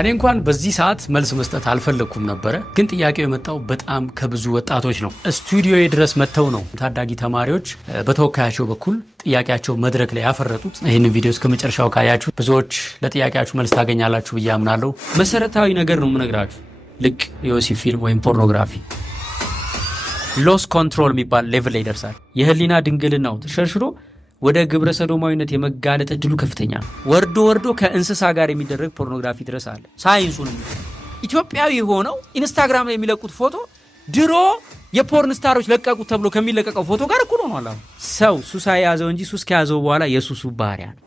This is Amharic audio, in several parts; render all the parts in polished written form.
እኔ እንኳን በዚህ ሰዓት መልስ መስጠት አልፈለኩም ነበር ግን ጥያቄው የመጣው በጣም ከብዙ ወጣቶች ነው ስቱዲዮዬ ድረስ መተው ነው ታዳጊ ተማሪዎች በተወካያቸው በኩል ጥያቄያቸው መድረክ ላይ ያፈረጡት ይሄንን ቪዲዮ እስከመጨረሻው ካያችሁ ብዙዎች ለጥያቄያችሁ መልስ ታገኛላችሁ ብዬ አምናለሁ መሰረታዊ ነገር ነው የምነግራችሁ ልክ የወሲብ ፊልም ወይም ፖርኖግራፊ ሎስ ኮንትሮል የሚባል ሌቭል ላይ ይደርሳል የህሊና ድንግልናው ተሸርሽሮ ወደ ግብረ ሰዶማዊነት የመጋለጥ እድሉ ከፍተኛ ወርዶ ከእንስሳ ጋር የሚደረግ ፖርኖግራፊ ድረስ አለ ሳይንሱን ኢትዮጵያዊ ሆነው ኢንስታግራም ላይ የሚለቁት ፎቶ ድሮ የፖርን ስታሮች ለቀቁት ተብሎ ከሚለቀቀው ፎቶ ጋር እኩል ሆኗል ሰው ሱስ ያዘው እንጂ ሱስ ከያዘው በኋላ የሱሱ ባህሪያ ነው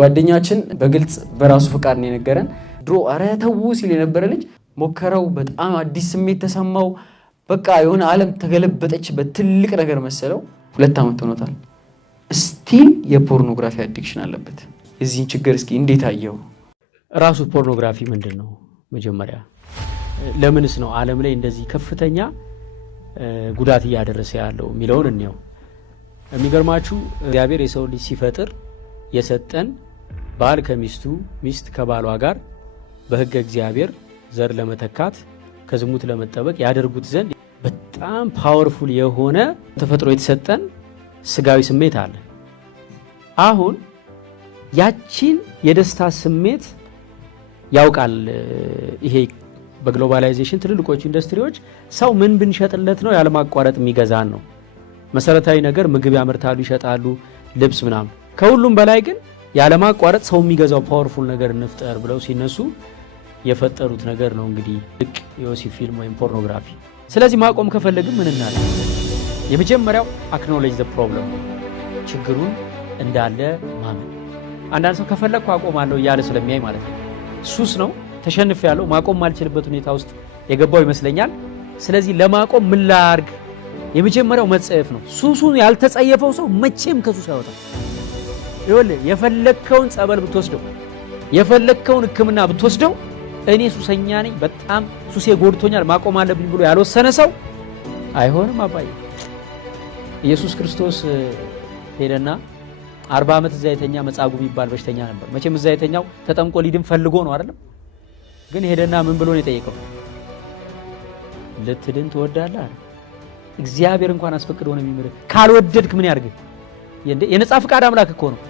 ጓደኛችን በግልጽ በራሱ ፍቃድ ነው የነገረን ድሮ አረተው ሲል የነበረ ልጅ ሞከረው በጣም አዲስ ስሜት ተሰማው በቃ የሆነ ዓለም ተገለበጠች በትልቅ ነገር መሰለው 2 አመት ሆኖታል ስቲል የፖርኖግራፊ አዲክሽን አለበት እዚህን ችግር እስኪ እንዴት አየው ራሱ ፖርኖግራፊ ምንድነው መጀመሪያ ለምንስ ነው ዓለም ላይ እንደዚህ ከፍተኛ ጉዳት እያደረሰ ያለው ሚሊዮን ነው የሚገርማችሁ እግዚአብሔር የሰው ልጅ ሲፈጥር የሰጠን ባል ከሚስቱ ሚስት ከባሏ ጋር በህገ እግዚአብሔር ዘር ለመተካት ከዝሙት ለመጠበቅ ያደርጉት ዘንድ በጣም ፓወርፉል የሆነ ተፈጥሮ የተሰጠን ስጋዊ ስሜት አለ አሁን ያቺን የደስታ ስሜት ያውቃል ይሄ በግሎባላይዜሽን ትልልቆች ኢንዱስትሪዎች ሰው ምን ብንሸጥለት ነው ያለማቋረጥ የሚገዛን ነው መሰረታዊ ነገር ምግብ ያመርታሉ ይሸጣሉ ልብስ ምናምን ከሁሉም በላይ ግን ያለማቋረጥ ሰው የሚገዛው ፓወርፉል ነገር እንፍጠር ብለው ሲነሱ የፈጠሩት ነገር ነው እንግዲህ ልክ የወሲብ ፊልም ወይም ፖርኖግራፊ ስለዚህ ማቆም ከፈለግን ምን እናደርግ የመጀመሪያው አክኖሌጅ ዘ ፕሮብለም ችግሩን እንዳለ ማመን አንዳንድ ሰው ከፈለኩ አቆማለሁ ያለ ስለሚያይ ማለት ነው ሱስ ነው ተሸንፌያለሁ ማቆም ማልችልበት ሁኔታ ውስጥ የገባው ይመስለኛል ስለዚህ ለማቆም ምን ላድርግ የመጀመሪያው መጸየፍ ነው ሱሱን ያልተጸየፈው ሰው መቼም ከሱስ አይወጣም ይኸውልህ የፈለከውን ጸበል ብትወስደው የፈለከውን ህክምና ብትወስደው እኔ ሱሰኛ ነኝ በጣም ሱሴ ጎድቶኛል ማቆም አለብኝ ብሎ ያልወሰነ ሰው አይሆንም አባዬ ኢየሱስ ክርስቶስ ሄደና 40 አመት እዛ የተኛ መጻጉዕ የሚባል በሽተኛ ነበር መቼም እዛ የተኛው ተጠምቆ ሊድን ፈልጎ ነው አይደለም ግን ሄደና ምን ብሎ ነው የጠየቀው ልትድን ትወዳለህ እግዚአብሔር እንኳን አስፈቅዶ ነው የሚምርህ ካልወደድክ ምን ያርግ የነጻ ፍቃድ አምላክ እኮ ነው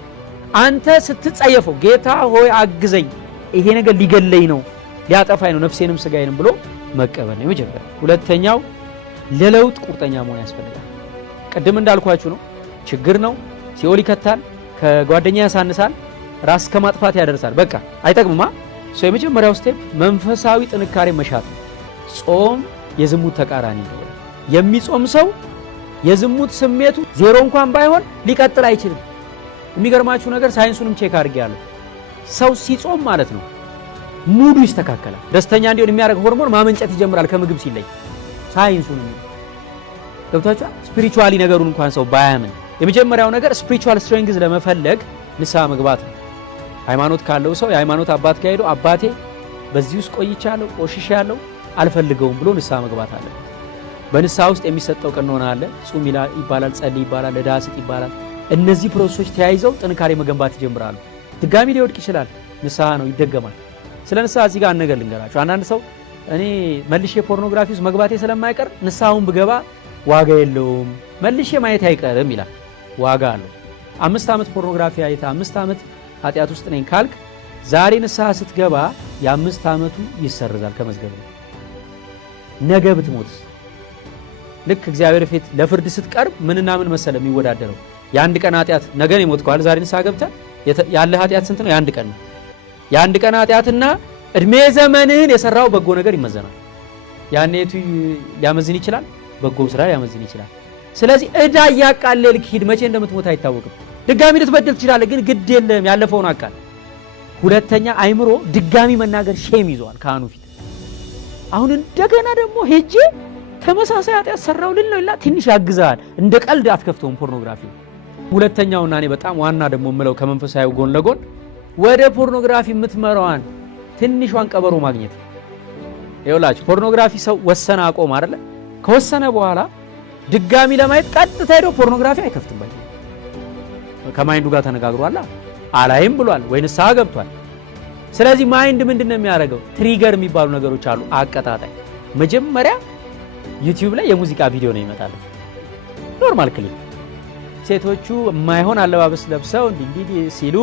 አንተ ስትጸየፈው ጌታ ሆይ አግዘኝ ይሄ ነገር ሊገለኝ ነው ሊያጠፋኝ ነው ነፍሴንም ስጋዬንም ብሎ መቀበል ነው የመጀመሪያው ሁለተኛው ለለውጥ ቁርጠኛ መሆን ያስፈልጋል ቀደም እንዳልኳችሁ ነው ችግር ነው ሲኦል ይከታል ከጓደኛ ያሳንሳል ራስ ከማጥፋት ያደርሳል በቃ አይጠቅምማ የመጀመሪያው ስቴፕ መንፈሳዊ ጥንካሬ መሻት ጾም የዝሙት ተቃራኒ ነው የሚጾም ሰው የዝሙት ስሜቱ ዜሮ እንኳን ባይሆን ሊቀጥል አይችልም የሚገርማችሁ ነገር ሳይንሱንም ቼክ አድርጌያለሁ ሰው ሲጾም ማለት ነው ሙዱ ይስተካከላል ደስተኛ እንዲሆን የሚያደርግ ሆርሞን ማመንጨት ይጀምራል ከምግብ ሲለይ ሳይንሱን ገብታችሁ ስፒሪቹዋሊ ነገሩን እንኳን ሰው ባያምን የመጀመሪያው ነገር ስፒሪቹዋል ስትሬንግዝ ለመፈለግ ንስሐ መግባት ነው ሃይማኖት ካለው ሰው የሃይማኖት አባት ጋር ሄዶ አባቴ በዚህ ውስጥ ቆይቻለሁ ቆሽሻለሁ አልፈልገውም ብሎ ንስሐ መግባት አለ በንስሐ ውስጥ የሚሰጠው ቀኖና አለ ጹም ይባላል ጸልይ ይባላል ለዳስጥ ይባላል እነዚህ ፕሮሰሶች ተያይዘው ጥንካሬ መገንባት ይጀምራሉ ድጋሚ ሊወድቅ ይችላል ንስሐ ነው ይደገማል ስለ ንስሐ እዚህ ጋር ነገር ልንገራችሁ አንዳንድ ሰው እኔ መልሼ ፖርኖግራፊ ውስጥ መግባቴ ስለማይቀር ንስሐውን ብገባ ዋጋ የለውም መልሼ ማየት አይቀርም ይላል ዋጋ አለው 5 አመት ፖርኖግራፊ አይታ 5 አመት ኃጢአት ውስጥ ነኝ ካልክ ዛሬ ንስሐ ስትገባ የ5 አመቱ ይሰርዛል ከመዝገብ ነገ ብትሞት ልክ እግዚአብሔር ፊት ለፍርድ ስትቀርብ ምንና ምን መሰለ የሚወዳደረው የአንድ ቀን ኃጢአት ነገ ነው የሞትከው ዛሬ ንስሐ ገብተህ ያለ ኃጢአት ስንት ነው የአንድ ቀን ነው የአንድ ቀን ኃጢአትና እድሜ ዘመንህን የሰራው በጎ ነገር ይመዘናል ያኔቱ ሊያመዝን ይችላል በጎ ስራ ሊያመዝን ይችላል ስለዚህ እዳ ያቃለልክ ሂድ መቼ እንደምትሞት አይታወቅም ድጋሚ ልትበደል ትችላለህ ግን ግድ የለም ያለፈውን አቃል ሁለተኛ አይምሮ ድጋሚ መናገር ሼም ይዟል ካህኑ ፊት አሁን እንደገና ደግሞ ሄጄ ተመሳሳይ ኃጢአት ሰራው ልልላ ትንሽ ያግዛል እንደ ቀልድ አትከፍተውም ፖርኖግራፊ ሁለተኛውና እኔ በጣም ዋና ደግሞ ምለው ከመንፈሳዊ ጎን ለጎን ወደ ፖርኖግራፊ የምትመራዋን ትንሿን ቀበሮ ማግኘት ይኸውላችሁ ፖርኖግራፊ ሰው ወሰነ አቆም አይደለ ከወሰነ በኋላ ድጋሚ ለማየት ቀጥታ ሄዶ ፖርኖግራፊ አይከፍትም ባይ ከማይንዱ ጋር ተነጋግሯል አላይም ብሏል ወይ ንስሐ ገብቷል። ስለዚህ ማይንድ ምንድነው የሚያደርገው? ትሪገር የሚባሉ ነገሮች አሉ። አቀጣጣይ መጀመሪያ ዩቲዩብ ላይ የሙዚቃ ቪዲዮ ነው ይመጣል። ኖርማል ክሊፕ ሴቶቹ የማይሆን አለባበስ ለብሰው እንዲህ ሲሉ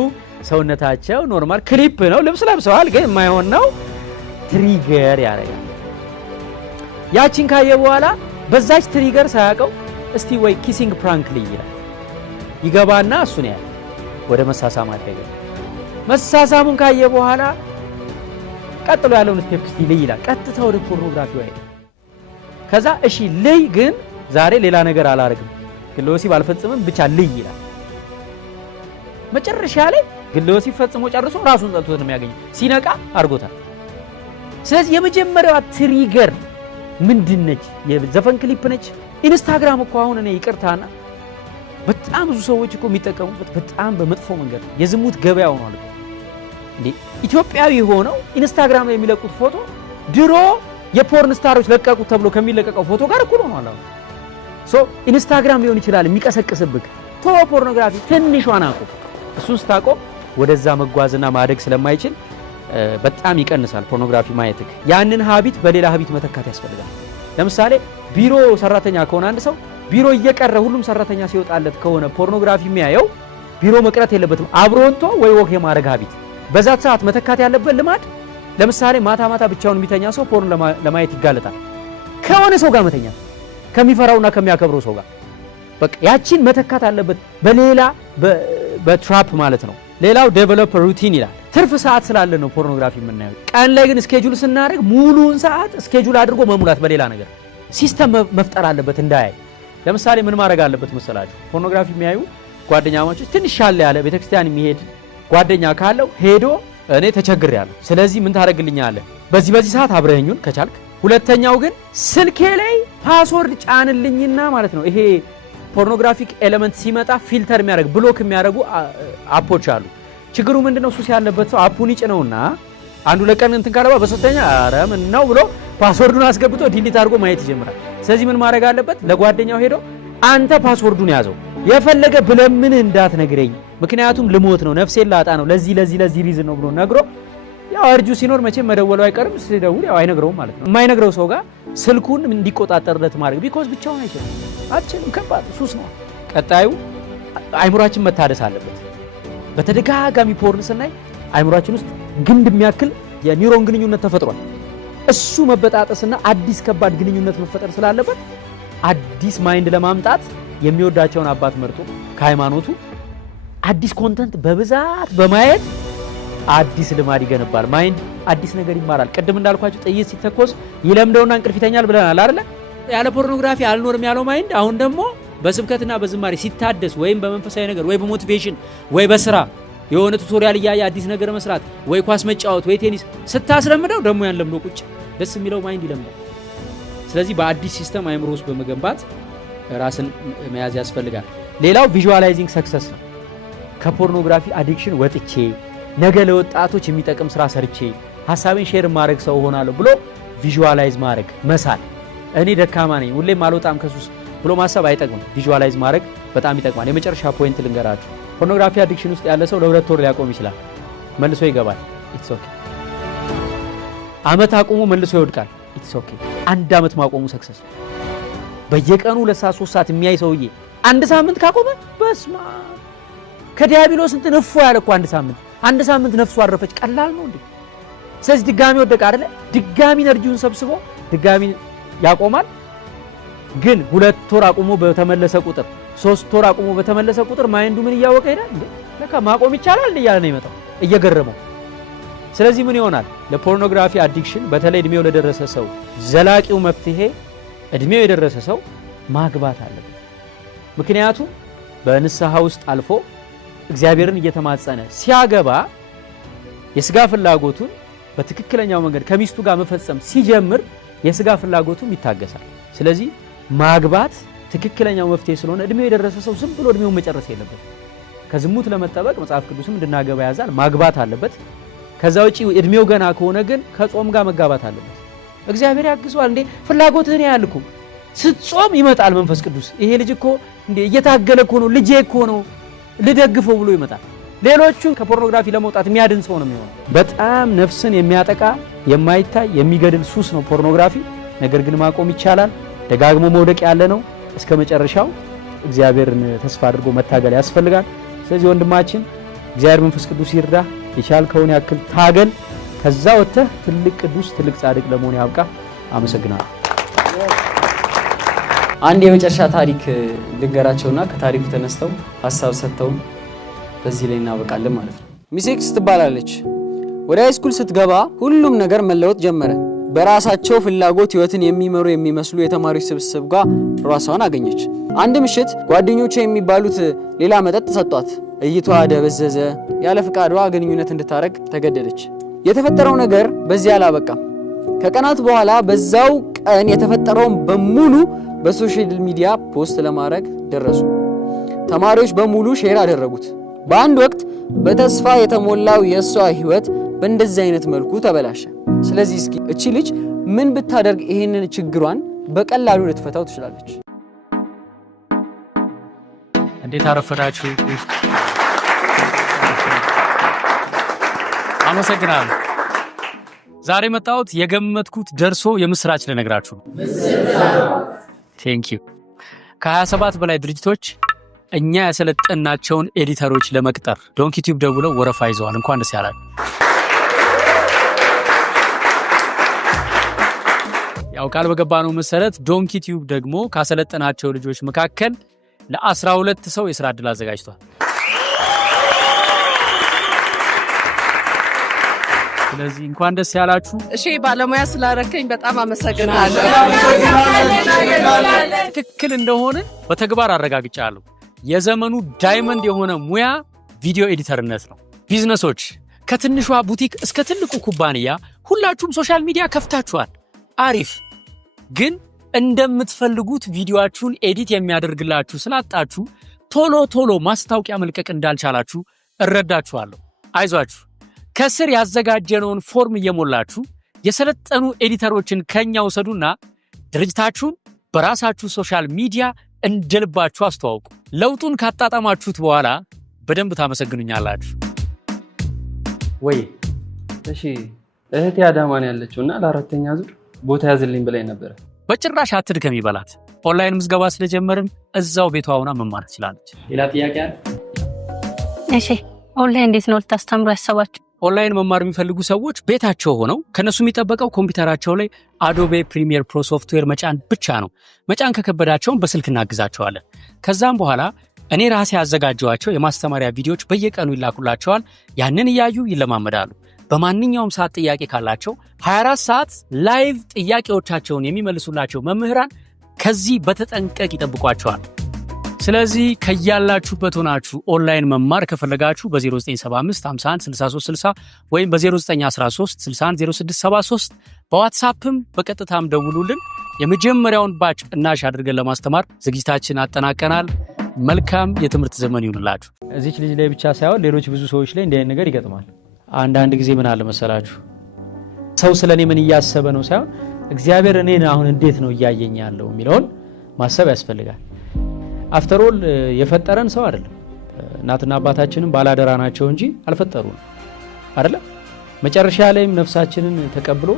ሰውነታቸው ኖርማል ክሊፕ ነው፣ ልብስ ለብሰዋል ግን የማይሆን ነው። ትሪገር ያደርጋል። ያቺን ካየ በኋላ በዛች ትሪገር ሳያውቀው እስቲ ወይ ኪሲንግ ፕራንክ ልይ ይላል። ይገባና እሱን ያለ ወደ መሳሳም አደገ። መሳሳሙን ካየ በኋላ ቀጥሎ ያለውን ስቴፕ እስቲ ልይ ይላል። ቀጥታ ወደ ፖርኖግራፊ ወይ ከዛ እሺ ልይ ግን ዛሬ ሌላ ነገር አላረግም፣ ግለ ወሲብ አልፈጽምም ብቻ ልይ ይላል። መጨረሻ ላይ ግለ ወሲብ ፈጽሞ ጨርሶ ራሱን ጠልቶት ነው የሚያገኘው። ሲነቃ አድርጎታል። ስለዚህ የመጀመሪያዋ ትሪገር ምንድነች? የዘፈን ክሊፕ ነች። ኢንስታግራም እኮ አሁን እኔ ይቅርታና በጣም ብዙ ሰዎች እኮ የሚጠቀሙበት በጣም በመጥፎ መንገድ የዝሙት ገበያ ሆኗል እኮ እንዴ። ኢትዮጵያዊ ሆነው ኢንስታግራም ላይ የሚለቁት ፎቶ ድሮ የፖርን ስታሮች ለቀቁት ተብሎ ከሚለቀቀው ፎቶ ጋር እኩል ሆኗል። አሁን ኢንስታግራም ሊሆን ይችላል የሚቀሰቅስብክ ፖርኖግራፊ ትንሿን አቁም። እሱን ስታቆም ወደዛ መጓዝና ማደግ ስለማይችል በጣም ይቀንሳል ፖርኖግራፊ ማየትክ። ያንን ሀቢት በሌላ ሀቢት መተካት ያስፈልጋል። ለምሳሌ ቢሮ ሰራተኛ ከሆነ አንድ ሰው ቢሮ እየቀረ ሁሉም ሰራተኛ ሲወጣለት ከሆነ ፖርኖግራፊ የሚያየው ቢሮ መቅረት የለበትም። አብሮንቶ ወይ ወክ የማድረግ ሀቢት በዛት ሰዓት መተካት ያለበት ልማድ። ለምሳሌ ማታ ማታ ብቻውን የሚተኛ ሰው ፖርን ለማየት ይጋለጣል። ከሆነ ሰው ጋር መተኛ ከሚፈራውና ከሚያከብረው ሰው ጋር በቃ ያቺን መተካት አለበት በሌላ በትራፕ ማለት ነው። ሌላው ዴቨሎፕ ሩቲን ይላል። ትርፍ ሰዓት ስላለ ነው ፖርኖግራፊ የምናየው። ቀን ላይ ግን ስኬጁል ስናደርግ ሙሉውን ሰዓት ስኬጁል አድርጎ መሙላት በሌላ ነገር ሲስተም መፍጠር አለበት እንዳያይ። ለምሳሌ ምን ማድረግ አለበት መሰላችሁ? ፖርኖግራፊ የሚያዩ ጓደኛሞች ትንሽ ሻል ያለ ቤተክርስቲያን የሚሄድ ጓደኛ ካለው ሄዶ እኔ ተቸግሬያለሁ፣ ስለዚህ ምን ታደርግልኛለህ? በዚህ ሰዓት አብረኸኙን ከቻልክ። ሁለተኛው ግን ስልኬ ላይ ፓስወርድ ጫንልኝና ማለት ነው። ይሄ ፖርኖግራፊክ ኤሌመንት ሲመጣ ፊልተር የሚያደርግ ብሎክ የሚያደርጉ አፖች አሉ። ችግሩ ምንድነው? ሱስ ያለበት ሰው አፑን ይጭነውና አንዱ ለቀን እንትን ካለባ በሶስተኛ አረ ምን ነው ብሎ ፓስወርዱን አስገብቶ ዲሊት አድርጎ ማየት ይጀምራል። ስለዚህ ምን ማድረግ አለበት? ለጓደኛው ሄዶ አንተ ፓስወርዱን ያዘው፣ የፈለገ ብለምን እንዳትነግረኝ ምክንያቱም ልሞት ነው፣ ነፍሴን ላጣ ነው፣ ለዚህ ሪዝን ነው ብሎ ነግሮ ያው እርጁ ሲኖር መቼም መደወሉ አይቀርም። ሲደውል ያው አይነግረውም ማለት ነው። የማይነግረው ሰው ጋር ስልኩን እንዲቆጣጠርለት ማድረግ ቢኮዝ ብቻውን አትችልም። ከባድ ሱስ ነው። ቀጣዩ አይምሯችን መታደስ አለበት። በተደጋጋሚ ፖርን ስናይ አይምሯችን ውስጥ ግንድ የሚያክል የኒውሮን ግንኙነት ተፈጥሯል። እሱ መበጣጠስና አዲስ ከባድ ግንኙነት መፈጠር ስላለበት አዲስ ማይንድ ለማምጣት የሚወዳቸውን አባት መርጦ ከሃይማኖቱ አዲስ ኮንተንት በብዛት በማየት አዲስ ልማድ ይገነባል። ማይንድ አዲስ ነገር ይማራል። ቅድም እንዳልኳችሁ ጥይት ሲተኮስ ይለምደውና እንቅልፍ ይተኛል ብለናል አይደል? ያለ ፖርኖግራፊ አልኖርም ያለው ማይንድ አሁን ደግሞ በስብከትና በዝማሬ ሲታደስ ወይም በመንፈሳዊ ነገር ወይ በሞቲቬሽን ወይ በስራ የሆነ ቱቶሪያል እያየ አዲስ ነገር መስራት ወይ ኳስ መጫወት ወይ ቴኒስ ስታስለምደው ደግሞ ያን ለምዶ ቁጭ ደስ የሚለው ማይንድ ይለምዳል። ስለዚህ በአዲስ ሲስተም አይምሮ ውስጥ በመገንባት ራስን መያዝ ያስፈልጋል። ሌላው ቪዥዋላይዚንግ ሰክሰስ ነው። ከፖርኖግራፊ አዲክሽን ወጥቼ ነገ ለወጣቶች የሚጠቅም ስራ ሰርቼ ሐሳቤን ሼር ማድረግ ሰው ሆናለሁ ብሎ ቪዥዋላይዝ ማድረግ መሳል። እኔ ደካማ ነኝ ሁሌም አልወጣም ከሱስ ብሎ ማሰብ አይጠቅምም። ቪዥዋላይዝ ማድረግ በጣም ይጠቅማል። የመጨረሻ ፖይንት ልንገራችሁ። ፖርኖግራፊ አዲክሽን ውስጥ ያለ ሰው ለ2 ወር ሊያቆም ይችላል፣ መልሶ ይገባል። ኢትስ ኦኬ። አመት አቁሞ መልሶ ይወድቃል። ኢትስ ኦኬ። 1 አመት ማቆሙ ሰክሰስ። በየቀኑ 2 ሰዓት 3 ሰዓት የሚያይ ሰውዬ 1 ሳምንት ካቆመ በስማ ከዲያብሎስ እንትን እፎ ያለ እኮ 1 ሳምንት ነፍሱ አረፈች። ቀላል ነው እንዴ? ስለዚህ ድጋሚ ወደቀ አይደለ? ድጋሚ ኤነርጂውን ሰብስቦ ድጋሚ ያቆማል። ግን 2 ወር አቁሞ በተመለሰ ቁጥር 3 ወር አቁሞ በተመለሰ ቁጥር ማይንዱ ምን እያወቀ ይሄዳል እንዴ? ለካ ማቆም ይቻላል እያለ ነው የመጣው እየገረመው። ስለዚህ ምን ይሆናል? ለፖርኖግራፊ አዲክሽን በተለይ እድሜው ለደረሰ ሰው ዘላቂው መፍትሄ እድሜው የደረሰ ሰው ማግባት አለበት። ምክንያቱም በንስሐ ውስጥ አልፎ እግዚአብሔርን እየተማጸነ ሲያገባ የስጋ ፍላጎቱን በትክክለኛው መንገድ ከሚስቱ ጋር መፈጸም ሲጀምር የስጋ ፍላጎቱም ይታገሳል። ስለዚህ ማግባት ትክክለኛው መፍትሄ ስለሆነ እድሜው የደረሰ ሰው ዝም ብሎ እድሜውን መጨረስ የለበት። ከዝሙት ለመጠበቅ መጽሐፍ ቅዱስም እንድናገባ ያዛል። ማግባት አለበት። ከዛ ውጪ እድሜው ገና ከሆነ ግን ከጾም ጋር መጋባት አለበት። እግዚአብሔር ያግዘዋል እንዴ? ፍላጎትህን ያልኩ ስትጾም ይመጣል መንፈስ ቅዱስ። ይሄ ልጅ እኮ እንዴ እየታገለ እኮ ነው፣ ልጄ እኮ ነው ልደግፈው ብሎ ይመጣል። ሌሎቹን ከፖርኖግራፊ ለመውጣት የሚያድን ሰው ነው የሚሆነው። በጣም ነፍስን የሚያጠቃ የማይታይ የሚገድል ሱስ ነው ፖርኖግራፊ። ነገር ግን ማቆም ይቻላል። ደጋግሞ መውደቅ ያለ ነው። እስከ መጨረሻው እግዚአብሔርን ተስፋ አድርጎ መታገል ያስፈልጋል። ስለዚህ ወንድማችን እግዚአብሔር መንፈስ ቅዱስ ይርዳ። የቻልከውን ያክል ታገል። ከዛ ወጥተህ ትልቅ ቅዱስ ትልቅ ጻድቅ ለመሆን ያብቃ። አመሰግናለሁ። አንድ የመጨረሻ ታሪክ ልንገራቸውና ከታሪኩ ተነስተው ሐሳብ ሰጥተው በዚህ ላይ እናበቃለን ማለት ነው። ሚሴክስ ትባላለች። ወደ ሃይስኩል ስትገባ ሁሉም ነገር መለወጥ ጀመረ። በራሳቸው ፍላጎት ህይወትን የሚመሩ የሚመስሉ የተማሪዎች ስብስብ ጋር ራሷን አገኘች። አንድ ምሽት ጓደኞቿ የሚባሉት ሌላ መጠጥ ሰጧት። እይቷ ደበዘዘ። ያለ ፍቃዷ ግንኙነት እንድታረግ ተገደደች። የተፈጠረው ነገር በዚህ አላበቃም። ከቀናት በኋላ በዛው ቀን የተፈጠረውን በሙሉ በሶሻል ሚዲያ ፖስት ለማድረግ ደረሱ። ተማሪዎች በሙሉ ሼር አደረጉት። በአንድ ወቅት በተስፋ የተሞላው የሷ ህይወት በእንደዚህ አይነት መልኩ ተበላሸ። ስለዚህ እስኪ እቺ ልጅ ምን ብታደርግ ይሄንን ችግሯን በቀላሉ ልትፈታው ትችላለች? እንዴት አረፈዳችሁ? አመሰግናለሁ። ዛሬ መጣሁት የገመትኩት ደርሶ የምስራች ልነግራችሁ ነው። ቴንክ ዩ። ከ27 በላይ ድርጅቶች እኛ ያሰለጠናቸውን ኤዲተሮች ለመቅጠር ዶንኪ ቲዩብ ደውለው ወረፋ ይዘዋል። እንኳን ደስ ያላችሁ። ያው ቃል በገባነው መሰረት ዶንኪ ቲዩብ ደግሞ ካሰለጠናቸው ልጆች መካከል ለ12 ሰው የሥራ ዕድል አዘጋጅቷል። ስለዚህ እንኳን ደስ ያላችሁ። እሺ ባለሙያ ስላረከኝ በጣም አመሰግናለሁ። ትክክል እንደሆነ በተግባር አረጋግጫለሁ። የዘመኑ ዳይመንድ የሆነ ሙያ ቪዲዮ ኤዲተርነት ነው። ቢዝነሶች ከትንሿ ቡቲክ እስከ ትልቁ ኩባንያ ሁላችሁም ሶሻል ሚዲያ ከፍታችኋል። አሪፍ። ግን እንደምትፈልጉት ቪዲዮአችሁን ኤዲት የሚያደርግላችሁ ስላጣችሁ ቶሎ ማስታወቂያ መልቀቅ እንዳልቻላችሁ እረዳችኋለሁ። አይዟችሁ። ከስር ያዘጋጀነውን ፎርም እየሞላችሁ የሰለጠኑ ኤዲተሮችን ከኛ ወሰዱና ድርጅታችሁን በራሳችሁ ሶሻል ሚዲያ እንደልባችሁ አስተዋውቁ። ለውጡን ካጣጣማችሁት በኋላ በደንብ ታመሰግኑኛላችሁ። ወይ እሺ እህቴ አዳማን ያለችውና ለአራተኛ ዙር ቦታ ያዝልኝ ብላኝ ነበር። በጭራሽ አትድከም ይበላት። ኦንላይን ምዝገባ ስለጀመርን እዛው ቤቷ ሆና መማር ትችላለች። ሌላ ጥያቄ አለ? እሺ ኦንላይን እንዴት ነው ልታስተምሩ ያሰባችሁ? ኦንላይን መማር የሚፈልጉ ሰዎች ቤታቸው ሆነው ከነሱ የሚጠበቀው ኮምፒውተራቸው ላይ አዶቤ ፕሪሚየር ፕሮ ሶፍትዌር መጫን ብቻ ነው። መጫን ከከበዳቸውም በስልክ እናግዛቸዋለን። ከዛም በኋላ እኔ ራሴ ያዘጋጀዋቸው የማስተማሪያ ቪዲዮዎች በየቀኑ ይላኩላቸዋል። ያንን እያዩ ይለማመዳሉ። በማንኛውም ሰዓት ጥያቄ ካላቸው 24 ሰዓት ላይቭ ጥያቄዎቻቸውን የሚመልሱላቸው መምህራን ከዚህ በተጠንቀቅ ይጠብቋቸዋል። ስለዚህ ከያላችሁበት ሆናችሁ ኦንላይን መማር ከፈለጋችሁ በ0975 51 63 60 ወይም በ0913 61 0673 በዋትስአፕም በቀጥታም ደውሉልን። የመጀመሪያውን ባች እናሽ አድርገን ለማስተማር ዝግጅታችን አጠናቀናል። መልካም የትምህርት ዘመን ይሁንላችሁ። እዚች ልጅ ላይ ብቻ ሳይሆን ሌሎች ብዙ ሰዎች ላይ እንዲህ አይነት ነገር ይገጥማል። አንዳንድ ጊዜ ምን አለ መሰላችሁ፣ ሰው ስለኔ ምን እያሰበ ነው ሳይሆን እግዚአብሔር እኔን አሁን እንዴት ነው እያየኝ ያለው የሚለውን ማሰብ ያስፈልጋል። አፍተር ኦል የፈጠረን ሰው አይደለም። እናትና አባታችንን ባላደራ ናቸው እንጂ አልፈጠሩን አይደለም። መጨረሻ ላይም ነፍሳችንን ተቀብሎ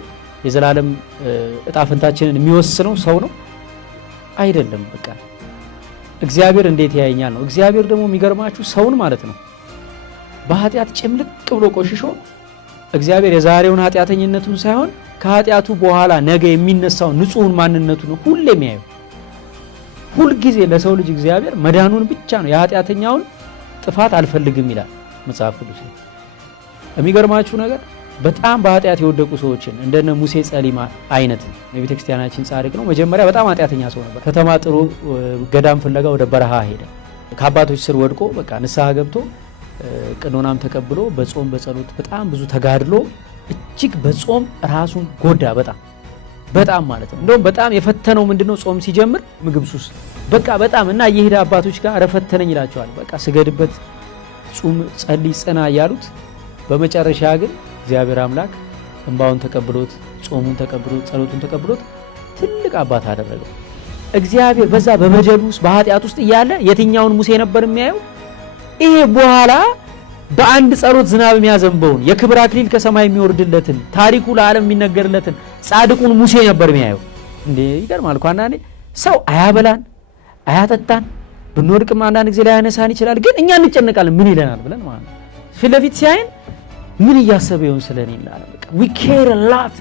የዘላለም እጣ ፈንታችንን የሚወስነው ሰው ነው አይደለም። በቃ እግዚአብሔር እንዴት ያየኛል ነው። እግዚአብሔር ደግሞ የሚገርማችሁ ሰውን ማለት ነው በኃጢአት ጭምልቅ ብሎ ቆሽሾ እግዚአብሔር የዛሬውን ኃጢአተኝነቱን ሳይሆን ከኃጢአቱ በኋላ ነገ የሚነሳው ንጹህን ማንነቱን ሁሌ የሚያየው። ሁሉ ጊዜ ለሰው ልጅ እግዚአብሔር መዳኑን ብቻ ነው። የኃጢአተኛውን ጥፋት አልፈልግም ይላል መጽሐፍ ቅዱስ። የሚገርማችሁ ነገር በጣም በኃጢአት የወደቁ ሰዎችን እንደነ ሙሴ ጸሊማ አይነት የቤተ ክርስቲያናችን ጻድቅ ነው። መጀመሪያ በጣም ኃጢአተኛ ሰው ነበር። ከተማ ጥሩ ገዳም ፍለጋ ወደ በረሃ ሄደ። ከአባቶች ስር ወድቆ በቃ ንስሐ ገብቶ ቀኖናም ተቀብሎ በጾም በጸሎት በጣም ብዙ ተጋድሎ እጅግ በጾም ራሱን ጎዳ። በጣም ማለት ነው። እንደውም በጣም የፈተነው ምንድነው ጾም ሲጀምር ምግብ ሱስ በቃ በጣም እና የሄደ አባቶች ጋር ረፈተነኝ ይላቸዋል። በቃ ስገድበት ጾም ጸልይ ጽና ያሉት። በመጨረሻ ግን እግዚአብሔር አምላክ እንባውን ተቀብሎት ጾሙን ተቀብሎት ጸሎቱን ተቀብሎት ትልቅ አባት አደረገው። እግዚአብሔር በዛ በበደል ውስጥ በኃጢአት ውስጥ እያለ የትኛውን ሙሴ ነበር የሚያየው? ይሄ በኋላ በአንድ ጸሎት ዝናብ የሚያዘንበውን የክብር አክሊል ከሰማይ የሚወርድለትን ታሪኩ ለዓለም የሚነገርለትን ጻድቁን ሙሴ ነበር የሚያየው። እንዴ ይገርማል እኮ አንዳንዴ ሰው አያበላን አያጠጣን ብንወድቅም አንዳንድ ጊዜ ላይ ያነሳን ይችላል፣ ግን እኛ እንጨነቃለን ምን ይለናል ብለን ማለት ነው። ፊት ለፊት ሲያየን ምን እያሰበ ይሆን ስለኔ ይላል። በቃ we care a lot።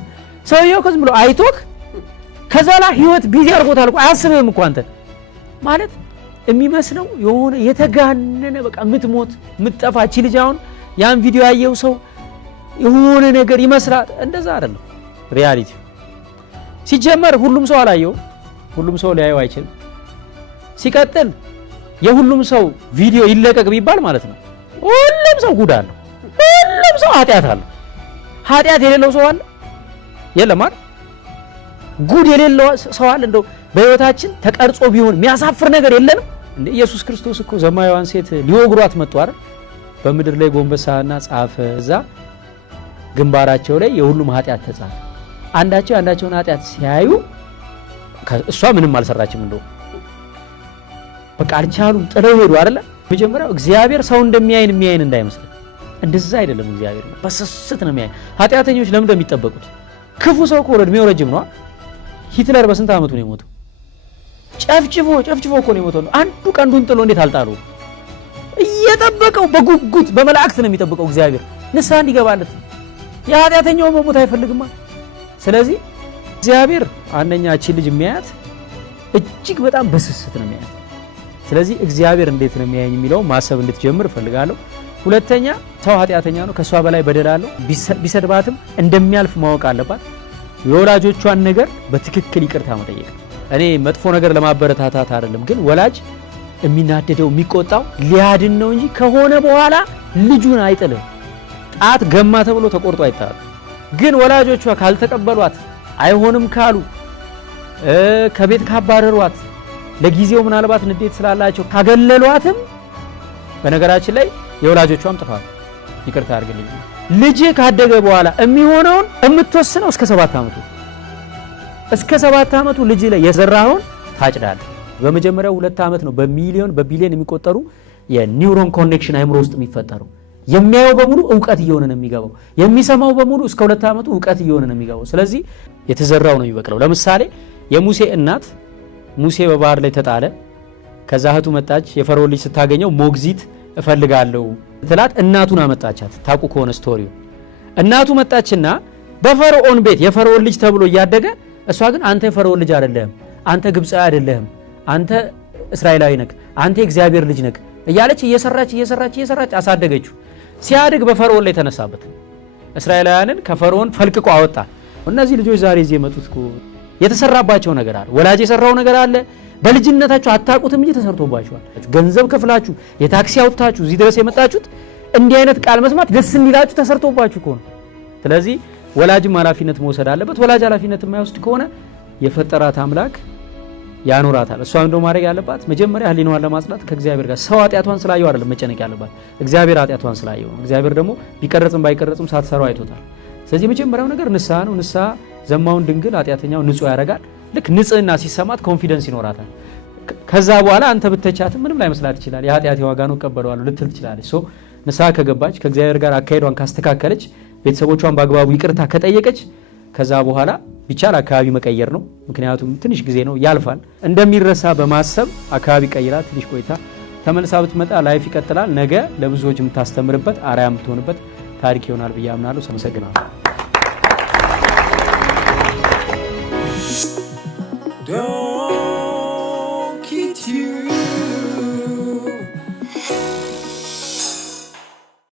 ሰውየው ከዝም ብሎ አይቶክ ከዛ ላይ ህይወት ቢዚ አድርጎታል እኮ አያስብህም እኮ አንተ ማለት የሚመስለው የሆነ የተጋነነ በቃ ምትሞት ምትጠፋች ልጅ አሁን ያን ቪዲዮ ያየው ሰው የሆነ ነገር ይመስላል። እንደዛ አይደለም ሪያሊቲ። ሲጀመር ሁሉም ሰው አላየው፣ ሁሉም ሰው ሊያየው አይችልም። ሲቀጥል የሁሉም ሰው ቪዲዮ ይለቀቅ ቢባል ማለት ነው ሁሉም ሰው ጉድ አለው፣ ሁሉም ሰው ኃጢአት አለው። ኃጢአት የሌለው ሰው አለ የለም አይደል? ጉድ የሌለው ሰው አለ? እንደው በህይወታችን ተቀርጾ ቢሆን የሚያሳፍር ነገር የለንም እንዴ? ኢየሱስ ክርስቶስ እኮ ዘማዊዋን ሴት ሊወግሯት መጡ አይደል? በምድር ላይ ጎንበሳና ጻፈ። እዛ ግንባራቸው ላይ የሁሉም ኃጢአት ተጻፈ። አንዳቸውን ኃጢአት ሲያዩ እሷ ምንም አልሰራችም፣ እንደው በቃ አልቻሉም፣ ጥለው ሄዱ አይደል? መጀመሪያው እግዚአብሔር ሰው እንደሚያይን የሚያይን እንዳይመስል፣ እንደዛ አይደለም። እግዚአብሔር በስስት ነው የሚያይ። ኃጢአተኞች ለምን እንደሚጠበቁት? ክፉ ሰው እኮ እድሜው ረጅም ነው። ሂትለር በስንት ዓመቱ ነው የሞተው? ጨፍጭፎ እኮ ነው የሞተው። አንዱ ቀንዱን ጥሎ እንዴት አልጣሉ? እየጠበቀው በጉጉት በመላእክት ነው የሚጠብቀው እግዚአብሔር ንስሐ እንዲገባለት። የኃጢአተኛው መሞት አይፈልግማ። ስለዚህ እግዚአብሔር አንደኛቺ ልጅ የሚያያት እጅግ በጣም በስስት ነው የሚያያት። ስለዚህ እግዚአብሔር እንዴት ነው የሚያየኝ የሚለው ማሰብ እንድትጀምር እፈልጋለሁ። ሁለተኛ ሰው ኃጢአተኛ ነው፣ ከሷ በላይ በደል አለው። ቢሰድባትም እንደሚያልፍ ማወቅ አለባት። የወላጆቿን ነገር በትክክል ይቅርታ መጠየቅ። እኔ መጥፎ ነገር ለማበረታታት አይደለም፣ ግን ወላጅ የሚናደደው የሚቆጣው ሊያድን ነው እንጂ ከሆነ በኋላ ልጁን አይጥልም። ጣት ገማ ተብሎ ተቆርጦ አይጣልም። ግን ወላጆቿ ካልተቀበሏት አይሆንም ካሉ ከቤት ካባረሯት ለጊዜው ምናልባት ንዴት ስላላቸው ካገለሏትም በነገራችን ላይ የወላጆቿም ጥፋት ይቅርታ አድርግልኝ። ልጅ ካደገ በኋላ የሚሆነውን የምትወስነው እስከ 7 ዓመቱ ልጅ ላይ የዘራኸውን ታጭዳለህ። በመጀመሪያው 2 ዓመት ነው በቢሊዮን የሚቆጠሩ የኒውሮን ኮኔክሽን አይምሮ ውስጥ የሚፈጠረው። የሚያየው በሙሉ ዕውቀት እየሆነ ነው የሚገባው። የሚሰማው በሙሉ እስከ 2 ዓመቱ ዕውቀት እየሆነ ነው የሚገባው። ስለዚህ የተዘራው ነው የሚበቅለው። ለምሳሌ የሙሴ እናት ሙሴ በባህር ላይ ተጣለ። ከዛ እህቱ መጣች። የፈርዖን ልጅ ስታገኘው ሞግዚት እፈልጋለሁ ትላት። እናቱን አመጣቻት። ታውቁ ከሆነ ስቶሪው እናቱ መጣችና በፈርዖን ቤት የፈርዖን ልጅ ተብሎ እያደገ እሷ ግን አንተ የፈርዖን ልጅ አይደለህም፣ አንተ ግብፃዊ አይደለህም፣ አንተ እስራኤላዊ ነህ፣ አንተ የእግዚአብሔር ልጅ ነህ እያለች እየሰራች አሳደገችው። ሲያድግ በፈርዖን ላይ ተነሳበት። እስራኤላውያንን ከፈርዖን ፈልቅቆ አወጣ። እነዚህ ልጆች ዛሬ እዚህ የመጡት የተሰራባቸው ነገር አለ። ወላጅ የሰራው ነገር አለ። በልጅነታችሁ አታውቁትም እንጂ ተሰርቶባችኋል። ገንዘብ ከፍላችሁ የታክሲ አውጥታችሁ እዚህ ድረስ የመጣችሁት እንዲህ አይነት ቃል መስማት ደስ እንዲላችሁ ተሰርቶባችሁ ከሆነ፣ ስለዚህ ወላጅም ኃላፊነት መውሰድ አለበት። ወላጅ ኃላፊነት የማይወስድ ከሆነ የፈጠራት አምላክ ያኖራታል። እሷ እንደው ማድረግ ያለባት መጀመሪያ ህሊናዋን ለማጽዳት ከእግዚአብሔር ጋር። ሰው ኃጢአቷን ስላየው አይደለም መጨነቅ ያለባት፣ እግዚአብሔር ኃጢአቷን ስላየው ነው። እግዚአብሔር ደግሞ ቢቀረጽም ባይቀረጽም ሳትሰራው አይቶታል። ስለዚህ መጀመሪያው ነገር ንስሐ ነው። ንስሐ ዘማውን ድንግል ኃጢአተኛው ንጹህ ያደርጋል። ልክ ንጽህና ሲሰማት ኮንፊደንስ ይኖራታል። ከዛ በኋላ አንተ ብትቻትም ምንም ላይ መስላት ይችላል። የኃጢአት ዋጋ ነው እቀበለዋለሁ ልትል ትችላለች። ሶ ንስሐ ከገባች ከእግዚአብሔር ጋር አካሄዷን ካስተካከለች ቤተሰቦቿን በአግባቡ ይቅርታ ከጠየቀች ከዛ በኋላ ቢቻል አካባቢ መቀየር ነው። ምክንያቱም ትንሽ ጊዜ ነው ያልፋል። እንደሚረሳ በማሰብ አካባቢ ቀይራ ትንሽ ቆይታ ተመልሳ ብትመጣ ላይፍ ይቀጥላል። ነገ ለብዙዎች የምታስተምርበት አርአያ የምትሆንበት ታሪክ ይሆናል ብዬ አምናለሁ። አመሰግናለሁ።